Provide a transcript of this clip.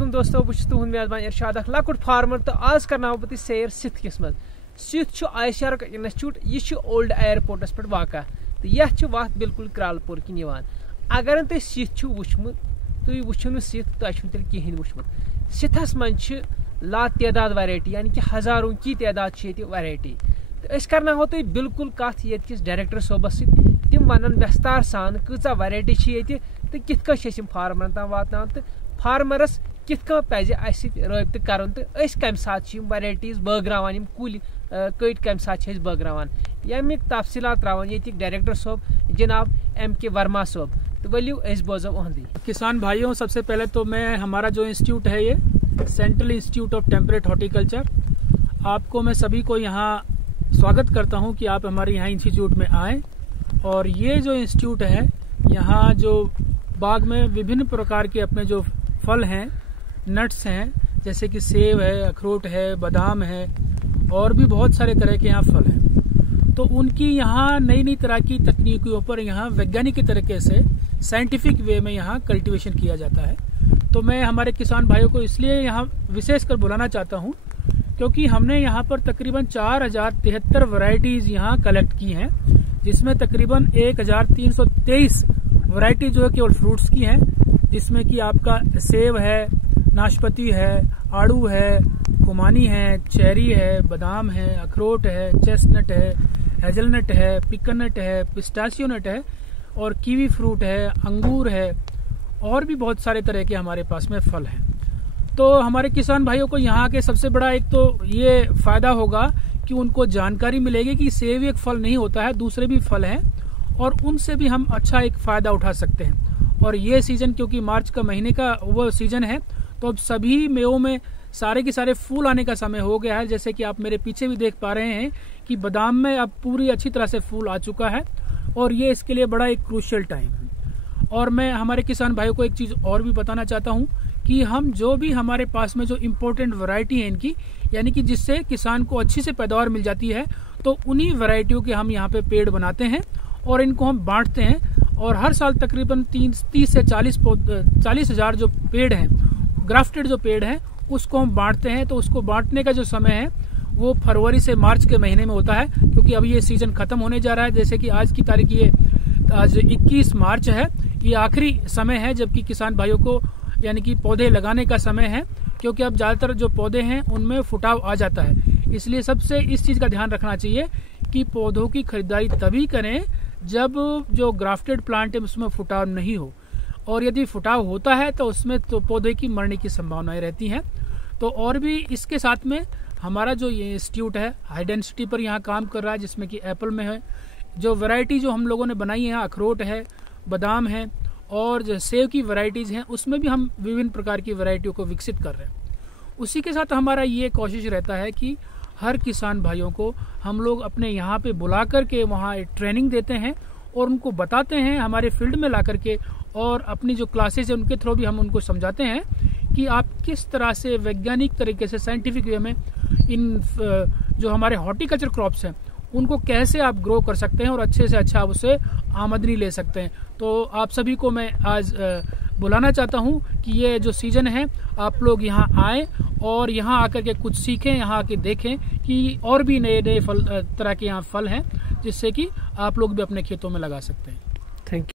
अस्सलामुअलैकुम दोस्तों, बस तुहद मेजबान इरशाद अख लकुट फार्मर तो आज करना बह सैर सिथ किस मज। सिथ आयशर इंस्टीट्यूट यह ओल्ड एयरपोर्टस पे वाक़ा तो यह वत बिल्कुल क्रालपुर किन अगर तुम सिथ वुचमुत तुम वुचो सिथ तुम तेल कहें वुचमुत। सिथस मज ला तादाद वैरायटी यानी कि हजारों की तादाद वैरायटी तो करना हो तुम बिल्कुल कत ये डायरेक्टर सोबस सम वन विस्तार सान कचा वैरायटी तो कित फार्मरन तम वातान तो फार्मरस कित पज रबत कर तो कम सात वैरायटीज बगरान कुल कट कम सात बगरान यमिक तफसीलात त्रावान ये डायरेक्टर सोब जनाब MK वर्मा सोब। तो वलियो बोजो उहंदी। किसान भाइयों, सबसे पहले तो मैं हमारा जो इंस्टीट्यूट है ये central institute of temperate horticulture, आपको मैं सभी को यहाँ स्वागत करता हूँ कि आप हमारे यहाँ इंस्टीट्यूट में आए। और ये जो इंस्टीट्यूट है यहाँ जो बाग में विभिन्न प्रकार के अपने जो फल हैं, नट्स हैं, जैसे कि सेब है, अखरोट है, बादाम है और भी बहुत सारे तरह के यहाँ फल हैं। तो उनकी यहाँ नई नई तरह की तकनीकों पर यहाँ वैज्ञानिक तरीके से साइंटिफिक वे में यहाँ कल्टीवेशन किया जाता है। तो मैं हमारे किसान भाइयों को इसलिए यहाँ विशेषकर बुलाना चाहता हूँ क्योंकि हमने यहाँ पर तकरीबन 4073 वैरायटीज यहाँ कलेक्ट की हैं, जिसमें तकरीबन 1323 वैरायटी जो है केवल फ्रूट्स की हैं, जिसमें कि आपका सेब है, नाशपाती है, आड़ू है, खुमानी है, चेरी है, बादाम है, अखरोट है, चेस्टनट है, हेजलनट है, पिकनट है, पिस्ताशियो नट है और कीवी फ्रूट है, अंगूर है और भी बहुत सारे तरह के हमारे पास में फल हैं। तो हमारे किसान भाइयों को यहाँ के सबसे बड़ा एक तो ये फायदा होगा कि उनको जानकारी मिलेगी कि सेब एक फल नहीं होता है, दूसरे भी फल हैं और उनसे भी हम अच्छा एक फायदा उठा सकते हैं। और ये सीजन क्योंकि मार्च का महीने का वो सीजन है तो अब सभी मेवों में सारे के सारे फूल आने का समय हो गया है। जैसे कि आप मेरे पीछे भी देख पा रहे हैं कि बादाम में अब पूरी अच्छी तरह से फूल आ चुका है और ये इसके लिए बड़ा एक क्रूशियल टाइम है। और मैं हमारे किसान भाइयों को एक चीज और भी बताना चाहता हूँ कि हम जो भी हमारे पास में जो इम्पोर्टेंट वैरायटी है इनकी, यानी कि जिससे किसान को अच्छी से पैदावार मिल जाती है, तो उन्हीं वैरायटियों के हम यहाँ पे पेड़ बनाते हैं और इनको हम बांटते हैं। और हर साल तकरीबन 30 से 40 हजार जो पेड़ हैं, ग्राफ्टेड जो पेड़ हैं, उसको हम बांटते हैं। तो उसको बांटने का जो समय है वो फरवरी से मार्च के महीने में होता है, क्योंकि अभी ये सीजन खत्म होने जा रहा है। जैसे कि आज की तारीख ये आज 21 मार्च है, ये आखिरी समय है जबकि किसान भाइयों को यानी कि पौधे लगाने का समय है, क्योंकि अब ज्यादातर जो पौधे हैं उनमें फुटाव आ जाता है। इसलिए सबसे इस चीज का ध्यान रखना चाहिए कि पौधों की खरीदारी तभी करें जब जो ग्राफ्टेड प्लांट है उसमें फुटाव नहीं हो, और यदि फुटाव होता है तो उसमें तो पौधे की मरने की संभावनाएं रहती हैं। तो और भी इसके साथ में हमारा जो ये इंस्टीट्यूट है हाई डेंसिटी पर यहाँ काम कर रहा है, जिसमें कि एप्पल में है जो वैरायटी जो हम लोगों ने बनाई है, अखरोट है, बादाम है और जो सेब की वैरायटीज हैं, उसमें भी हम विभिन्न प्रकार की वैरायटियों को विकसित कर रहे हैं। उसी के साथ हमारा ये कोशिश रहता है कि हर किसान भाइयों को हम लोग अपने यहाँ पे बुला करके वहाँ ट्रेनिंग देते हैं और उनको बताते हैं हमारे फील्ड में ला करके, और अपनी जो क्लासेज है उनके थ्रू भी हम उनको समझाते हैं कि आप किस तरह से वैज्ञानिक तरीके से साइंटिफिक वे में इन जो हमारे हॉर्टिकल्चर क्रॉप्स हैं उनको कैसे आप ग्रो कर सकते हैं और अच्छे से अच्छा आप उससे आमदनी ले सकते हैं। तो आप सभी को मैं आज बुलाना चाहता हूं कि ये जो सीजन है आप लोग यहाँ आएँ और यहाँ आकर के कुछ सीखें, यहाँ आके देखें कि और भी नए नए फल तरह के यहाँ फल हैं जिससे कि आप लोग भी अपने खेतों में लगा सकते हैं। Thank you.